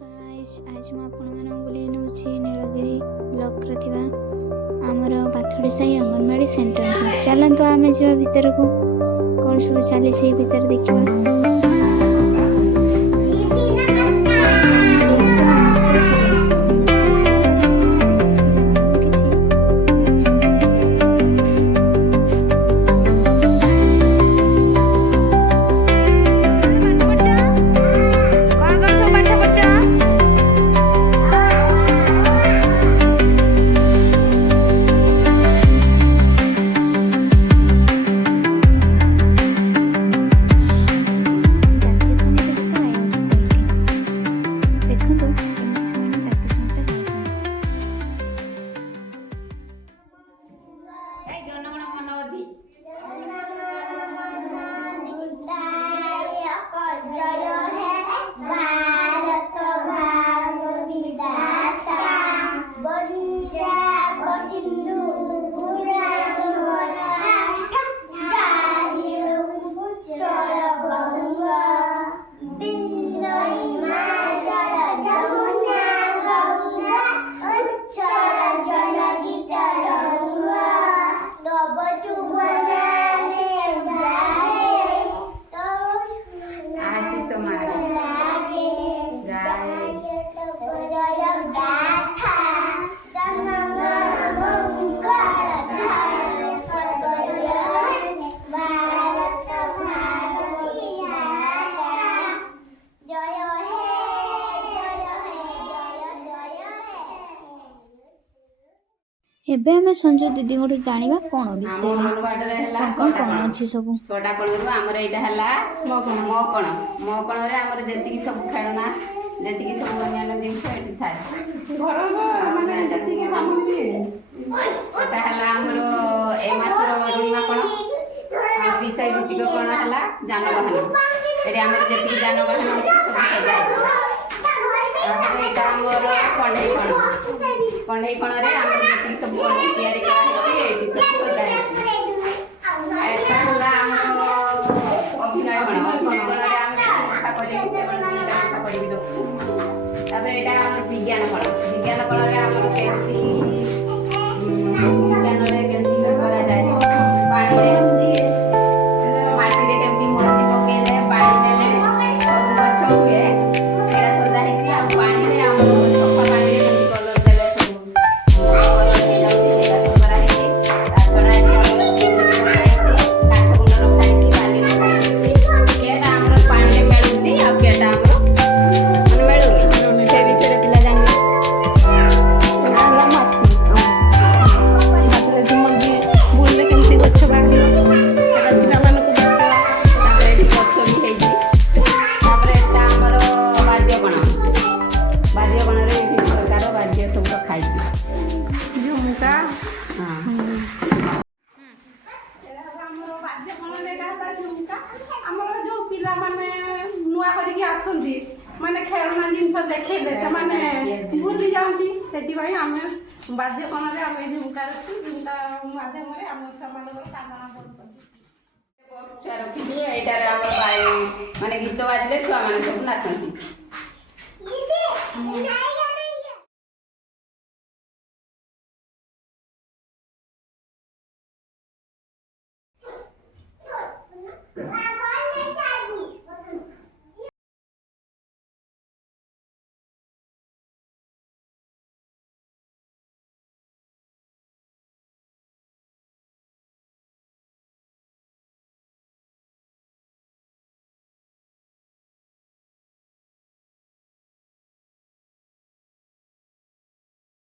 आज मैं बुले नौ नीलगिरी ब्लॉक आमर पाथड़ी साई अंगनवाड़ी सेंटर चलतु आम जा भितर को कौन सब चली भितर देखा। एबे हमें संजय दीदी को जानिबा कोन विषय कोन अछि सब छोटा कोणरू हमर एटा हला मो कोण रे हमर जेति की सब खेळना जेति की सब अन्य जिंस एठी थाए घर माने जेति की सामग्री एटा हला हमर ए मासर रुणीमा कोण विषय भित्तिक कोण हला जानवाहन एठी हमर जेति की जानवाहन अछि सब सजाय एटा हमर कण्ढई कोण रे हमर जेति सब तयारी करा हेछि एठी सब सजाय एटा हला हमर अभिनय कोण रे हम कथा करि तापर एटा हमर विज्ञान कोण रे हमर केति विज्ञान रे केति करा जाय पानी रे माटी रे केति मोती पकेले पानी देले सब गछ हुए एटा सजा हेछि आ पानी रे हमर सफा पानी रे केति कलर देले सब करा हेछि ताछडा हेछि माने खेलना जिनस देखेले माने भूली जाती सेति आम बाध्य कोण रे आम झुमका झुमका माध्यम रे आम समान कामना बॉक्स रखी एटारे आम माने गीत बाजिले छुआ माने सब नाचंती।